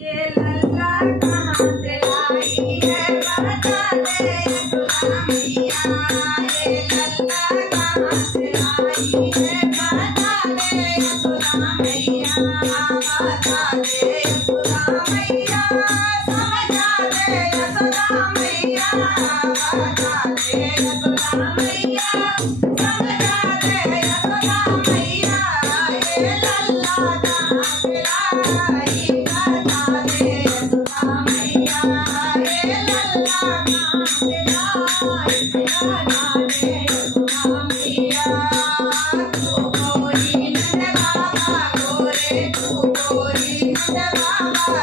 ये लल्ला कहाँ से लाई है बता दे यशोदा मैया। ये लल्ला कहाँ से लाई है बता दे यशोदा मैया। बता दे यशोदा मैया, समझा दे यशोदा मैया। बता दे यशोदा मैया, समझा दे यशोदा मैया। ये लल्ला कहाँ से लाई बता दे यशोदा मैया। ये लल्ला कहाँ से लाई बता दे यशोदा मैया। तू गोरी नंद बाबा गोरे, तू गोरी नंद बाबा